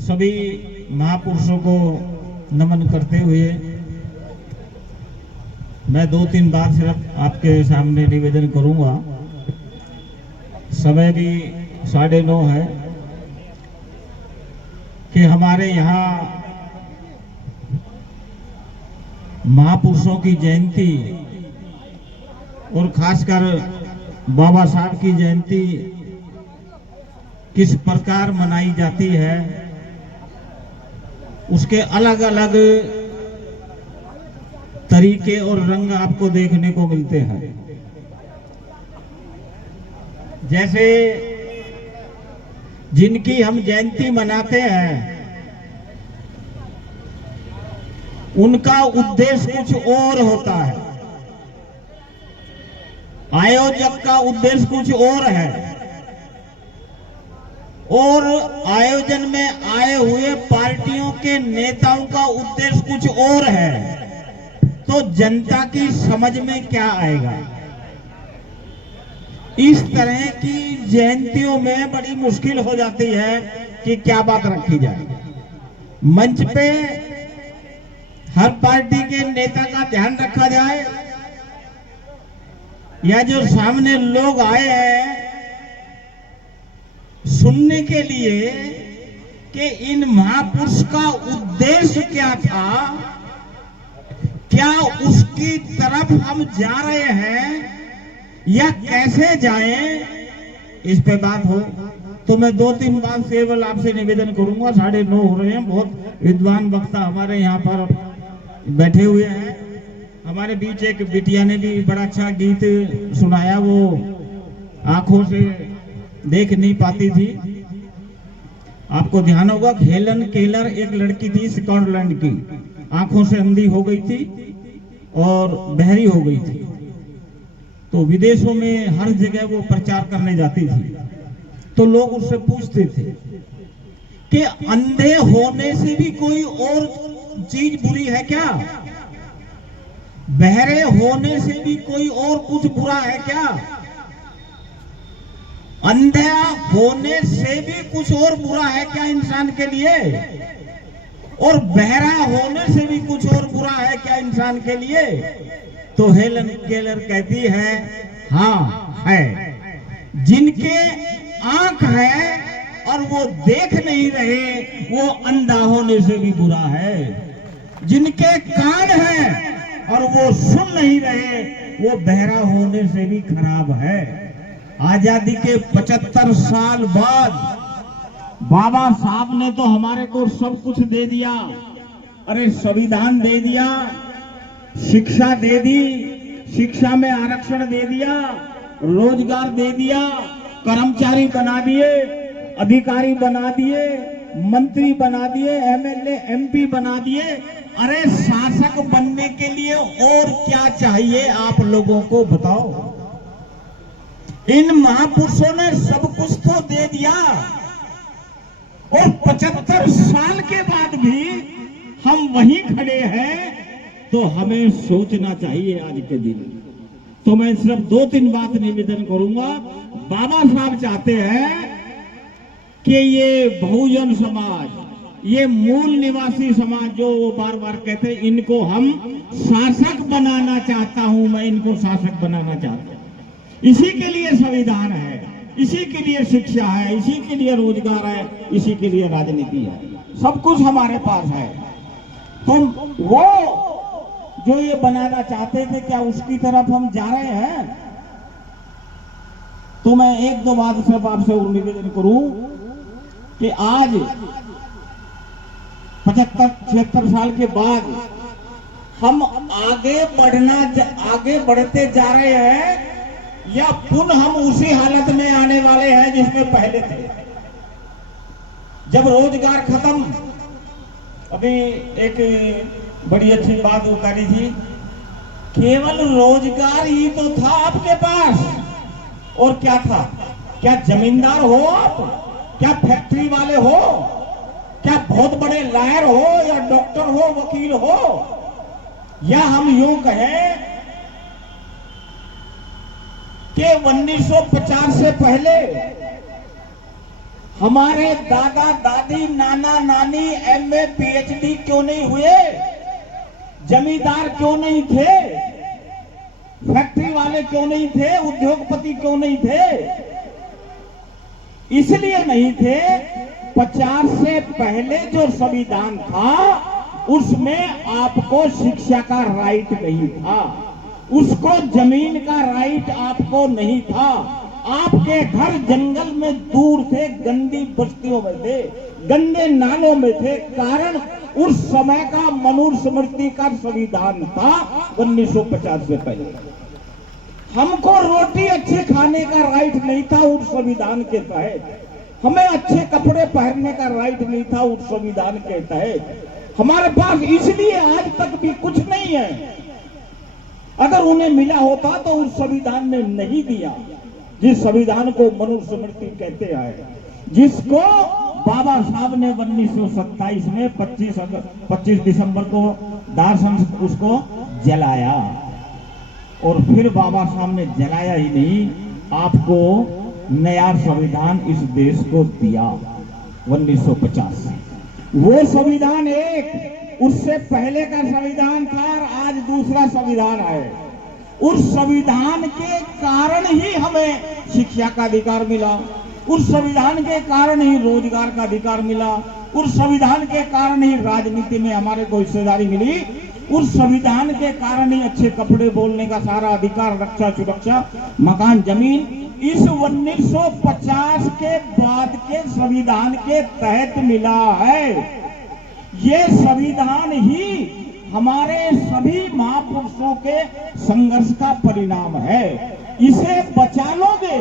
सभी महापुरुषों को नमन करते हुए मैं 2-3 बात सिर्फ आपके सामने निवेदन करूंगा। समय भी 9:30 है कि हमारे यहाँ महापुरुषों की जयंती और खासकर बाबा साहब की जयंती किस प्रकार मनाई जाती है, उसके अलग अलग तरीके और रंग आपको देखने को मिलते हैं। जैसे जिनकी हम जयंती मनाते हैं उनका उद्देश्य कुछ और होता है, आयोजक का उद्देश्य कुछ और है और आयोजन में आए हुए पार्टियों के नेताओं का उद्देश्य कुछ और है। तो जनता की समझ में क्या आएगा? इस तरह की जयंतियों में बड़ी मुश्किल हो जाती है कि क्या बात रखी जाए। मंच पे हर पार्टी के नेता का ध्यान रखा जाए या जो सामने लोग आए हैं सुनने के लिए कि इन महापुरुष का उद्देश्य क्या था, क्या उसकी तरफ हम जा रहे हैं या कैसे जाएं, इस पे बात हो। तो मैं 2-3 बात केवल आपसे निवेदन करूंगा। 9:30 हो रहे हैं, बहुत विद्वान वक्ता हमारे यहाँ पर बैठे हुए हैं। हमारे बीच एक बिटिया ने भी बड़ा अच्छा गीत सुनाया, वो आंखों से देख नहीं पाती थी। आपको ध्यान होगा, हेलन केलर एक लड़की थी स्कॉटलैंड की, आंखों से अंधी हो गई थी और बहरी हो गई थी। तो विदेशों में हर जगह वो प्रचार करने जाती थी। तो लोग उससे पूछते थे कि अंधे होने से भी कोई और चीज बुरी है क्या? बहरे होने से भी कोई और कुछ बुरा है क्या? अंधा होने से भी कुछ और बुरा है क्या इंसान के लिए? और बहरा होने से भी कुछ और बुरा है क्या इंसान के लिए? तो हेलन केलर कहती है, हाँ है। जिनके आंख है और वो देख नहीं रहे, वो अंधा होने से भी बुरा है। जिनके कान है और वो सुन नहीं रहे, वो बहरा होने से भी खराब है। आजादी के 75 साल बाद बाबा साहब ने तो हमारे को सब कुछ दे दिया। अरे संविधान दे दिया, शिक्षा दे दी, शिक्षा में आरक्षण दे दिया, रोजगार दे दिया, कर्मचारी बना दिए, अधिकारी बना दिए, मंत्री बना दिए, एमएलए एमपी बना दिए। अरे शासक बनने के लिए और क्या चाहिए आप लोगों को बताओ? इन महापुरुषों ने सब कुछ तो दे दिया और 75 साल के बाद भी हम वहीं खड़े हैं। तो हमें सोचना चाहिए आज के दिन। तो मैं सिर्फ 2-3 बात निवेदन करूंगा। बाबा साहब चाहते हैं कि ये बहुजन समाज, ये मूल निवासी समाज जो वो बार बार कहते हैं, इनको हम शासक बनाना चाहता हूं, मैं इनको शासक बनाना चाहता हूं। इसी के लिए संविधान है, इसी के लिए शिक्षा है, इसी के लिए रोजगार है, इसी के लिए राजनीति है, सब कुछ हमारे पास है। तो वो जो ये बनाना चाहते थे, क्या उसकी तरफ हम जा रहे हैं? तो मैं 1-2 बात सिर्फ आपसे और निवेदन करूं कि आज 75-76 साल के बाद हम आगे बढ़ते जा रहे हैं या पुनः हम उसी हालत में आने वाले हैं जिसमें पहले थे। जब रोजगार खत्म, अभी एक बड़ी अच्छी बात वो करी थी, केवल रोजगार ही तो था आपके पास, और क्या था? क्या जमींदार हो आप? क्या फैक्ट्री वाले हो? क्या बहुत बड़े लॉयर हो या डॉक्टर हो, वकील हो? या हम यूं कहें कि 1950 से पहले हमारे दादा दादी नाना नानी एमए पीएचडी क्यों नहीं हुए? जमींदार क्यों नहीं थे? फैक्ट्री वाले क्यों नहीं थे? उद्योगपति क्यों नहीं थे? इसलिए नहीं थे 50 से पहले जो संविधान था उसमें आपको शिक्षा का राइट नहीं था, उसको जमीन का राइट आपको नहीं था। आपके घर जंगल में दूर थे, गंदी बस्तियों में थे, गंदे नालों में थे। कारण उस समय का मनुस्मृति का संविधान था 1950 से पहले। हमको रोटी अच्छे खाने का राइट नहीं था उस संविधान के तहत, हमें अच्छे कपड़े पहनने का राइट नहीं था उस संविधान के तहत। हमारे पास इसलिए आज तक भी कुछ नहीं है। अगर उन्हें मिला होता तो उस संविधान ने नहीं दिया, जिस संविधान को मनुस्मृति कहते हैं, जिसको बाबा साहब ने 1927 में 25 दिसंबर को दार्शन उसको जलाया। और फिर बाबा साहब ने जलाया ही नहीं, आपको नया संविधान इस देश को दिया 1950 से। वो संविधान एक, उससे पहले का संविधान था और आज दूसरा संविधान है। उस संविधान के कारण ही हमें शिक्षा का अधिकार मिला, उस संविधान के कारण ही रोजगार का अधिकार मिला, उस संविधान के कारण ही राजनीति में हमारे को हिस्सेदारी मिली, उस संविधान के कारण ही अच्छे कपड़े बोलने का सारा अधिकार, रक्षा सुरक्षा, मकान, जमीन इस 1950 के बाद के संविधान के तहत मिला है। ये संविधान ही हमारे सभी महापुरुषों के संघर्ष का परिणाम है। इसे बचा लोगे,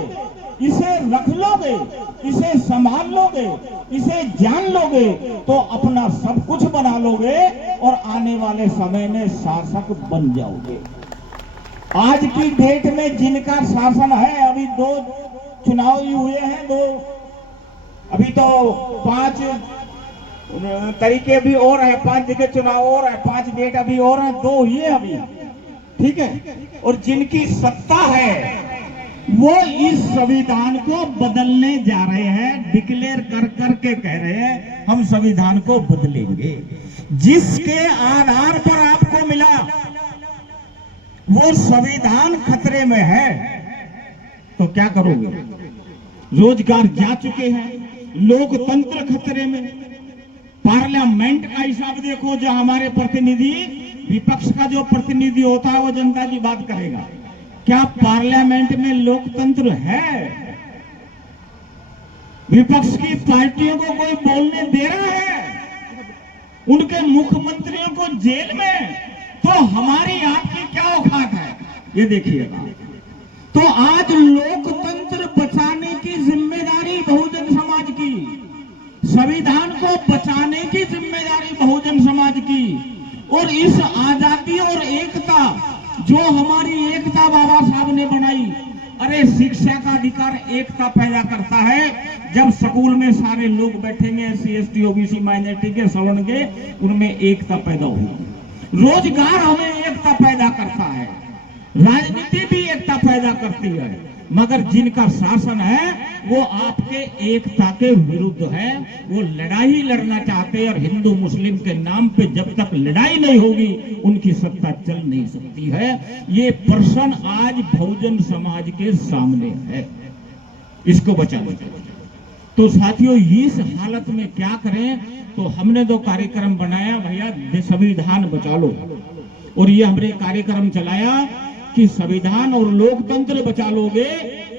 इसे रख लोगे, इसे संभाल लोगे, इसे जान लोगे तो अपना सब कुछ बना लोगे और आने वाले समय में शासक बन जाओगे। आज की डेट में जिनका शासन है, अभी 2 चुनाव ही हुए हैं, 2 अभी तो 5 तरीके भी और है, 5 जगह चुनाव और है, 5 डेट अभी और है, 2 ही है अभी, ठीक है। और जिनकी सत्ता है वो इस संविधान को बदलने जा रहे हैं, डिक्लेयर कर करके कह रहे हैं हम संविधान को बदलेंगे। जिसके आधार पर आपको मिला वो संविधान खतरे में है तो क्या करोगे? रोजगार जा चुके हैं, लोकतंत्र खतरे में, पार्लियामेंट का हिसाब देखो, जो हमारे प्रतिनिधि, विपक्ष का जो प्रतिनिधि होता है वो जनता की बात करेगा। क्या पार्लियामेंट में लोकतंत्र है? विपक्ष की पार्टियों को कोई बोलने दे रहा है? उनके मुख्यमंत्रियों को जेल में, तो हमारी आपकी क्या औकात है? ये देखिएगा। तो आज लोकतंत्र बचाने की जिम्मेदारी बहुजन समाज की, संविधान को बचाने की जिम्मेदारी बहुजन समाज की। और इस आजादी और एकता, जो हमारी एकता बाबा साहब ने बनाई, अरे शिक्षा का अधिकार एकता पैदा करता है। जब स्कूल में सारे लोग बैठेंगे, SC ST OBC माइनॉरिटी के, सवर्ण के, उनमें एकता पैदा होगी। रोजगार हमें एकता पैदा करता है, राजनीति भी एकता पैदा करती है। मगर जिनका शासन है वो आपके एकता के विरुद्ध है, वो लड़ाई लड़ना चाहते हैं। और हिंदू मुस्लिम के नाम पे जब तक लड़ाई नहीं होगी उनकी सत्ता चल नहीं सकती है। ये प्रश्न आज बहुजन समाज के सामने है, इसको बचाना चाहिए। तो साथियों, इस हालत में क्या करें? तो हमने 2 कार्यक्रम बनाया, भैया संविधान बचा लो। और ये हमने कार्यक्रम चलाया कि संविधान और लोकतंत्र बचा लोगे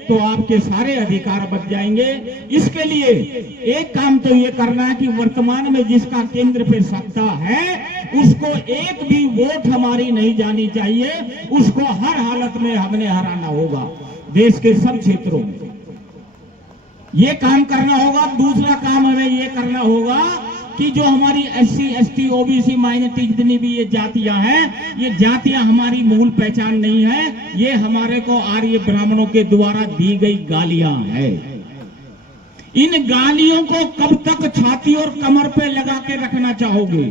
तो आपके सारे अधिकार बच जाएंगे। इसके लिए एक काम तो ये करना है कि वर्तमान में जिसका केंद्र पे सत्ता है उसको एक भी वोट हमारी नहीं जानी चाहिए, उसको हर हालत में हमने हराना होगा देश के सब क्षेत्रों में। ये काम करना होगा। दूसरा काम हमें ये करना होगा कि जो हमारी SC ST OBC माइनॉरिटी जितनी भी ये जातियां हैं, ये जातियां हमारी मूल पहचान नहीं है, ये हमारे को आर्य ब्राह्मणों के द्वारा दी गई गालियां है। इन गालियों को कब तक छाती और कमर पे लगा के रखना चाहोगे?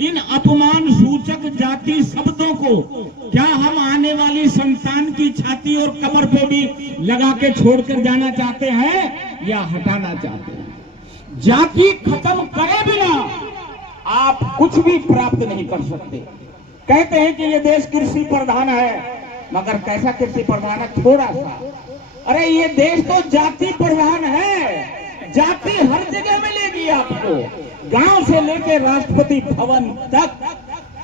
इन अपमान सूचक जाति शब्दों को क्या हम आने वाली संतान की छाती और कमर पे भी लगा के छोड़कर जाना चाहते हैं या हटाना चाहते हैं? जाति खत्म करे बिना आप कुछ भी प्राप्त नहीं कर सकते। कहते हैं कि ये देश कृषि प्रधान है, मगर कैसा कृषि प्रधान है? थोड़ा सा। अरे ये देश तो जाति प्रधान है। जाति हर जगह मिलेगी आपको, गांव से लेकर राष्ट्रपति भवन तक।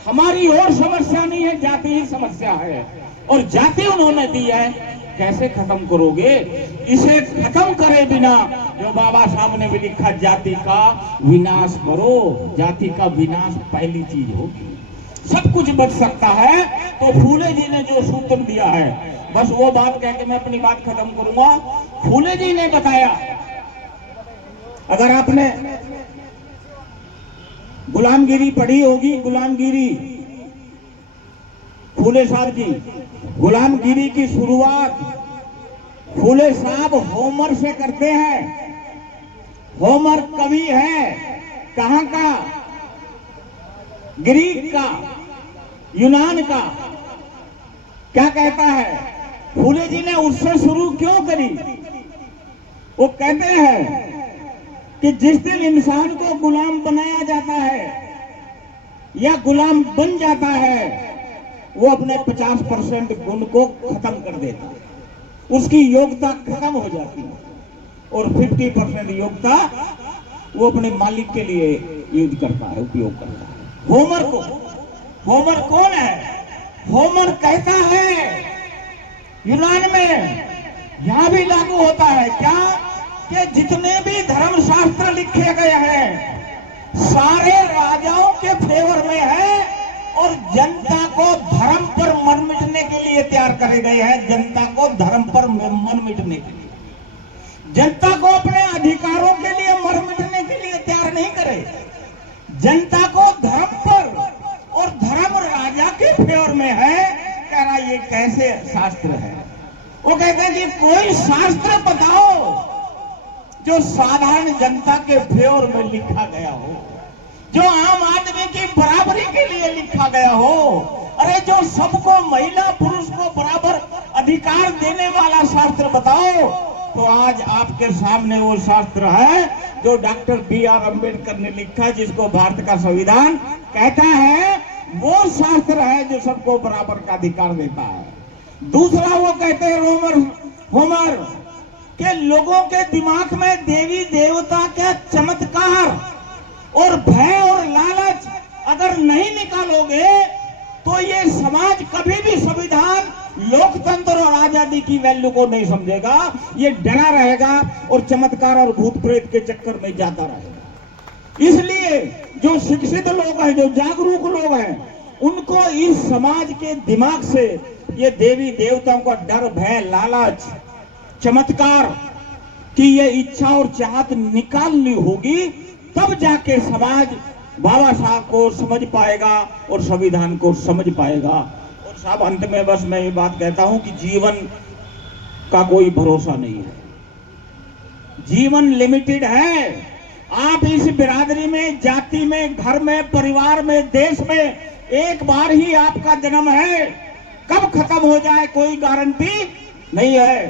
हमारी और समस्या नहीं है, जाति ही समस्या है, और जाति उन्होंने दी है। कैसे खत्म करोगे? इसे खत्म करे बिना जो बाबा साहब ने भी लिखा, जाति का विनाश करो। जाति का विनाश पहली चीज होगी। सब कुछ बच सकता है। तो फूले जी ने जो सूत्र दिया है, बस वो बात कह के मैं अपनी बात खत्म करूंगा। फूले जी ने बताया, अगर आपने गुलामगिरी पढ़ी होगी, गुलामगिरी, फूले साहब जी, गुलामगिरी की शुरुआत फूले साहब होमर से करते हैं। होमर कवि है, कहां का? ग्रीक का, यूनान का। क्या कहता है? फूले जी ने उससे शुरू क्यों करी? वो कहते हैं कि जिस दिन इंसान को गुलाम बनाया जाता है या गुलाम बन जाता है, वो अपने 50% गुण को खत्म कर देता है, उसकी योग्यता खत्म हो जाती है, और 50% योग्यता वो अपने मालिक के लिए यूज करता है, उपयोग करता है। होमर को, होमर कौन है? होमर कहता है, यूनान में यहां भी लागू होता है क्या, कि जितने भी धर्मशास्त्र लिखे गए हैं सारे राजाओं के फेवर में है, और जनता को धर्म पर मन मिटने के लिए तैयार करे गए हैं। जनता को धर्म पर मन मिटने के लिए, जनता को अपने अधिकारों के लिए मर मिटने के लिए तैयार नहीं करे। जनता को धर्म पर और धर्म राजा के फेवर में है। कह रहा ये कैसे शास्त्र है? वो कहते हैं कि कोई शास्त्र बताओ जो साधारण जनता के फेवर में लिखा गया हो, जो आम आदमी की बराबरी के लिए लिखा गया हो। अरे जो सबको, महिला पुरुष को बराबर अधिकार देने वाला शास्त्र बताओ। तो आज आपके सामने वो शास्त्र है जो डॉक्टर B.R. अम्बेडकर ने लिखा, जिसको भारत का संविधान कहता है। वो शास्त्र है जो सबको बराबर का अधिकार देता है। दूसरा वो कहते हैं होमर के लोगों के दिमाग में देवी देवता के चमत्कार और भय और लालच अगर नहीं निकालोगे तो ये समाज कभी भी संविधान, लोकतंत्र और आजादी की वैल्यू को नहीं समझेगा। ये डरा रहेगा और चमत्कार और भूत प्रेत के चक्कर में जाता रहेगा। इसलिए जो शिक्षित लोग हैं, जो जागरूक लोग हैं, उनको इस समाज के दिमाग से ये देवी देवताओं का डर, भय, लालच, चमत्कार की ये इच्छा और चाहत निकालनी होगी। तब जाके समाज बाबा साहब को समझ पाएगा और संविधान को समझ पाएगा। और साहब, अंत में बस मैं ये बात कहता हूं कि जीवन का कोई भरोसा नहीं है। जीवन लिमिटेड है। आप इस बिरादरी में, जाति में, घर में, परिवार में, देश में एक बार ही आपका जन्म है। कब खत्म हो जाए कोई गारंटी नहीं है।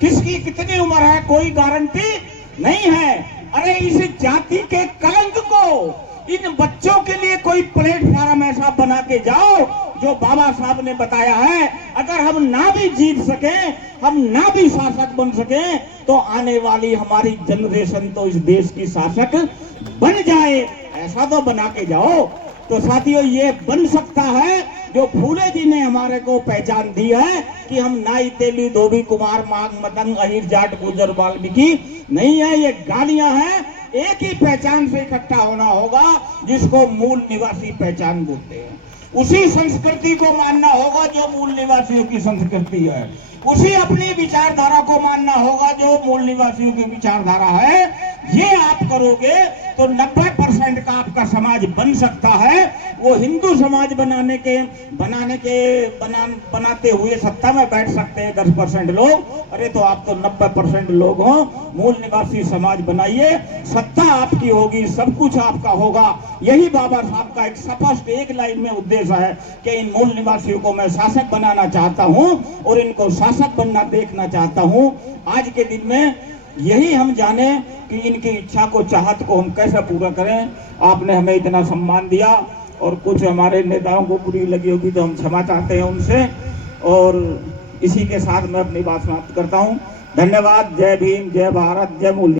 किसकी कितनी उम्र है कोई गारंटी नहीं है। अरे इस जाति के कलंक को इन बच्चों के लिए कोई प्लेटफॉर्म ऐसा बना के जाओ जो बाबा साहब ने बताया है। अगर हम ना भी जीत सके, हम ना भी शासक बन सके, तो आने वाली हमारी जनरेशन तो इस देश की शासक बन जाए, ऐसा तो बना के जाओ। तो साथियों, ये बन सकता है जो फूले जी ने हमारे को पहचान दी है कि हम नाई, तेली, धोबी, कुमार, मांग, मतंग, अहिर, जाट, गुर्जर, वाल्मीकि नहीं है। ये गालियां हैं। एक ही पहचान से इकट्ठा होना होगा जिसको मूल निवासी पहचान बोलते हैं। उसी संस्कृति को मानना होगा जो मूल निवासियों की संस्कृति है। उसी अपनी विचारधारा को मानना होगा जो मूल निवासियों की विचारधारा है। ये आप करोगे तो 90% का आपका समाज बन सकता है। वो हिंदू समाज बनाते हुए सत्ता में बैठ सकते हैं 10% लोग। अरे तो आप तो 90% लोग हो, मूल निवासी समाज बनाइए, सत्ता आपकी होगी, सब कुछ आपका होगा। यही बाबा साहब का एक स्पष्ट एक लाइन में उद्देश्य है कि इन मूल निवासियों को मैं शासक बनाना चाहता हूं और इनको शासक बनना देखना चाहता हूं। आज के दिन में यही हम जाने कि इनकी इच्छा को, चाहत को हम कैसे पूरा करें। आपने हमें इतना सम्मान दिया और कुछ हमारे नेताओं को बुरी लगी होगी तो हम क्षमा चाहते हैं उनसे। और इसी के साथ मैं अपनी बात समाप्त करता हूं। धन्यवाद। जय भीम, जय भारत, जय मूल्य।